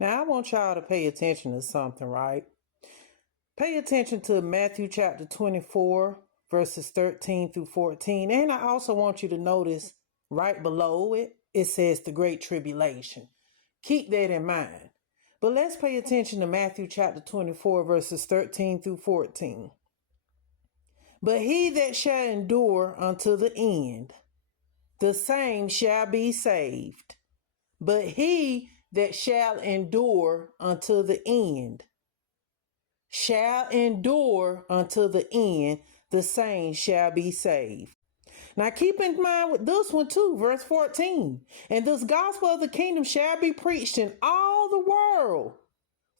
Now, I want y'all to pay attention to something, right? Pay attention to Matthew chapter 24, verses 13 through 14. And I also want you to notice right below it, it says the Great Tribulation. Keep that in mind. But let's pay attention to Matthew chapter 24, verses 13 through 14. But he that shall endure unto the end, the same shall be saved. But he that shall endure unto the end, shall endure unto the end, the same shall be saved. Now keep in mind with this one too, verse 14. And this gospel of the kingdom shall be preached in all the world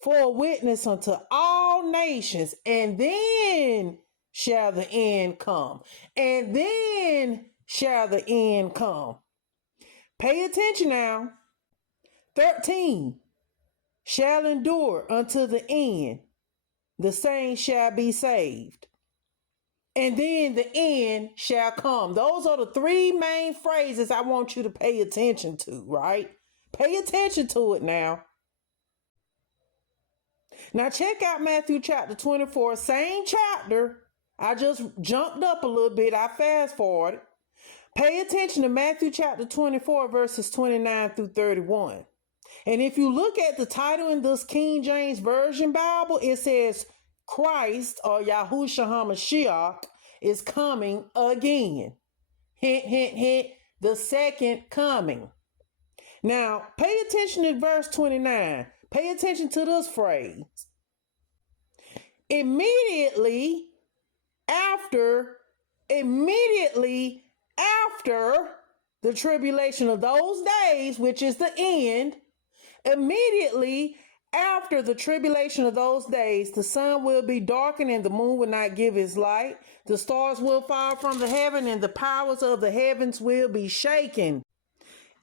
for a witness unto all nations, and then shall the end come. And then shall the end come. Pay attention now. 13. Shall endure unto the end, the same shall be saved. And then the end shall come. Those are the three main phrases I want you to pay attention to, right? Pay attention to it now. Now check out Matthew chapter 24, same chapter. I just jumped up a little bit. I fast forwarded. Pay attention to Matthew chapter 24, verses 29 through 31. And if you look at the title in this King James Version Bible, it says Christ or Yahushua HaMashiach is coming again. Hint, hint, hint, the second coming. Now, pay attention to verse 29. Pay attention to this phrase. Immediately after the tribulation of those days, which is the end, immediately after the tribulation of those days, the sun will be darkened and the moon will not give his light. The stars will fall from the heaven and the powers of the heavens will be shaken.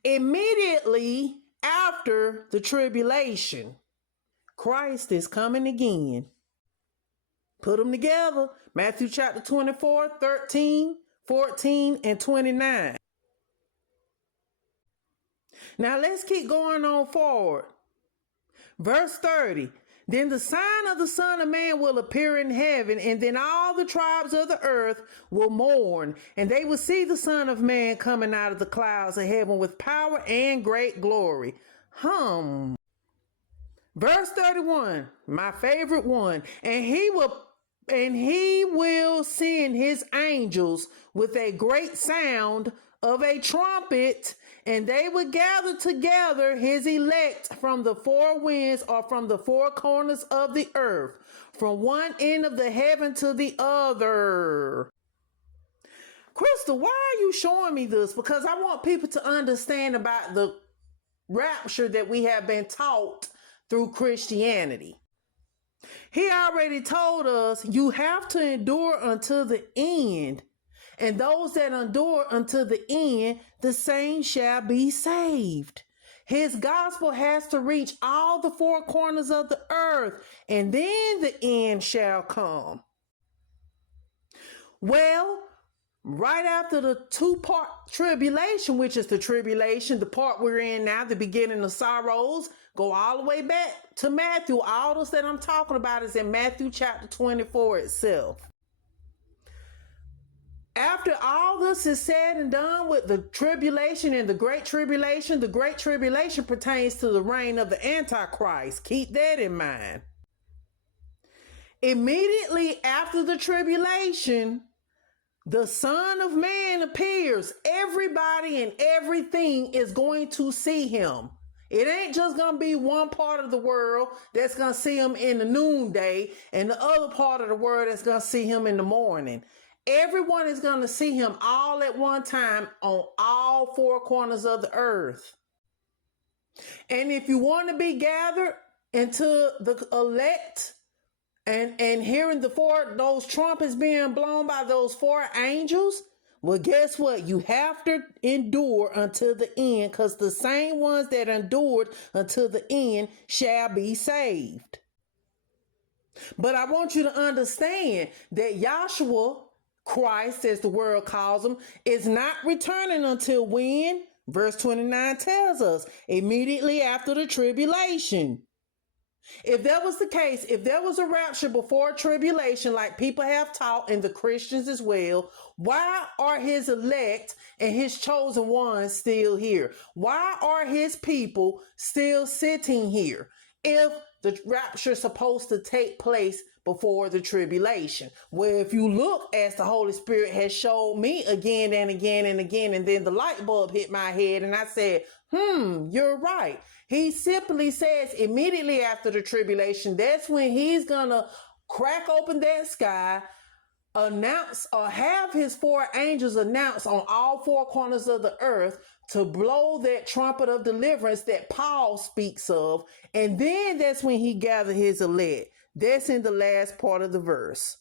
Immediately after the tribulation, Christ is coming again. Put them together. Matthew chapter 24, 13, 14, and 29. Now let's keep going on forward. Verse 30. Then the sign of the Son of Man will appear in heaven, and then all the tribes of the earth will mourn, and they will see the Son of Man coming out of the clouds of heaven with power and great glory. Verse 31, my favorite one. And he will send his angels with a great sound of a trumpet, and they will gather together his elect from the four winds or from the four corners of the earth, from one end of the heaven to the other. Crystal, why are you showing me this? Because I want people to understand about the rapture that we have been taught through Christianity. He already told us you have to endure until the end. And those that endure until the end, the same shall be saved. His gospel has to reach all the four corners of the earth, and then the end shall come. Well, right after the two-part tribulation, which is the tribulation, the part we're in now, the beginning of sorrows, go all the way back to Matthew. All this that I'm talking about is in Matthew chapter 24 itself. After all this is said and done with the tribulation and the great tribulation pertains to the reign of the Antichrist. Keep that in mind. Immediately after the tribulation, the Son of Man appears. Everybody and everything is going to see him. It ain't just going to be one part of the world that's going to see him in the noonday and the other part of the world that's going to see him in the morning. Everyone is going to see him all at one time on all four corners of the earth. And if you want to be gathered into the elect and hearing those trumpets being blown by those four angels, well, guess what? You have to endure until the end, because the same ones that endured until the end shall be saved. But I want you to understand that Yahshua, Christ, as the world calls him, is not returning until when? Verse 29 tells us immediately after the tribulation. If that was the case, if there was a rapture before tribulation, like people have taught and the Christians as well, why are his elect and his chosen ones still here? Why are his people still sitting here if the rapture is supposed to take place before the tribulation? Well, if you look, as the Holy Spirit has showed me again and again and again, and then the light bulb hit my head and I said, you're right. He simply says immediately after the tribulation, that's when he's gonna crack open that sky, announce or have his four angels announce on all four corners of the earth to blow that trumpet of deliverance that Paul speaks of. And then that's when he gathered his elect. That's in the last part of the verse.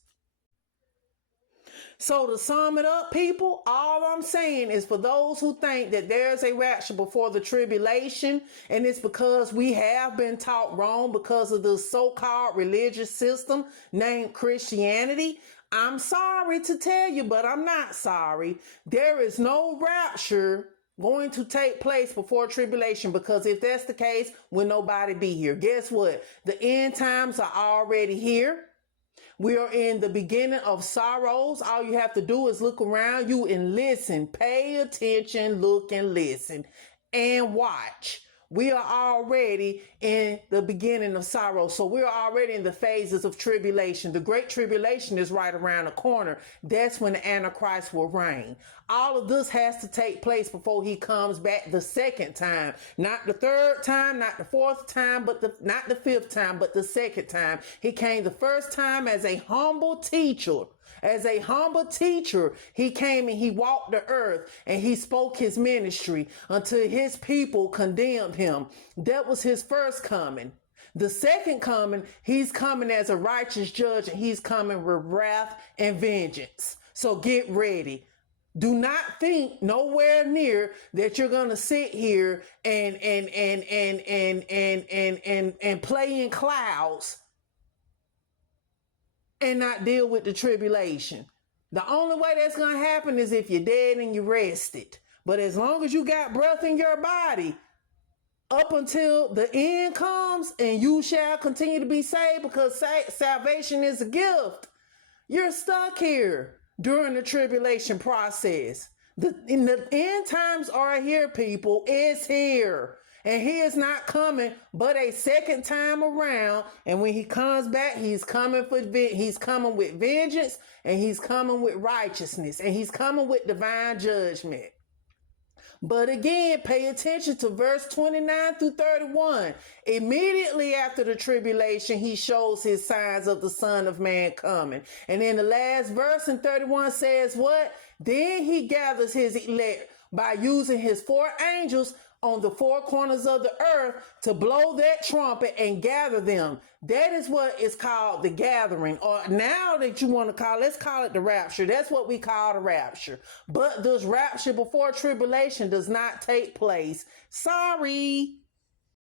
So to sum it up, people, all I'm saying is for those who think that there's a rapture before the tribulation, and it's because we have been taught wrong because of the so-called religious system named Christianity, I'm sorry to tell you, but I'm not sorry. There is no rapture going to take place before tribulation, because if that's the case, will nobody be here? Guess what? The end times are already here. We are in the beginning of sorrows. All you have to do is look around you and listen. Pay attention, look and listen, and watch. We are already in the beginning of sorrow. So we're already in the phases of tribulation. The great tribulation is right around the corner. That's when the Antichrist will reign. All of this has to take place before he comes back the second time. Not the third time, not the fourth time, not the fifth time, but the second time. He came the first time as a humble teacher. As a humble teacher, he came and he walked the earth and he spoke his ministry until his people condemned him. That was his first coming. The second coming, he's coming as a righteous judge, and he's coming with wrath and vengeance. So get ready. Do not think nowhere near that you're gonna sit here and play in clouds and not deal with the tribulation. The only way that's going to happen is if you're dead and you're rested. But as long as you got breath in your body, up until the end comes, and you shall continue to be saved, because salvation is a gift, you're stuck here during the tribulation process. The end times are here, people. It's here. And he is not coming but a second time around. And when he comes back, he's coming with vengeance, and he's coming with righteousness, and he's coming with divine judgment. But again, pay attention to verse 29 through 31. Immediately after the tribulation, he shows his signs of the Son of Man coming. And in the last verse in 31 says what? Then he gathers his elect by using his four angels on the four corners of the earth to blow that trumpet and gather them. That is what is called the gathering, or now that you want to call, let's call it the rapture. That's what we call the rapture. But this rapture before tribulation does not take place. Sorry.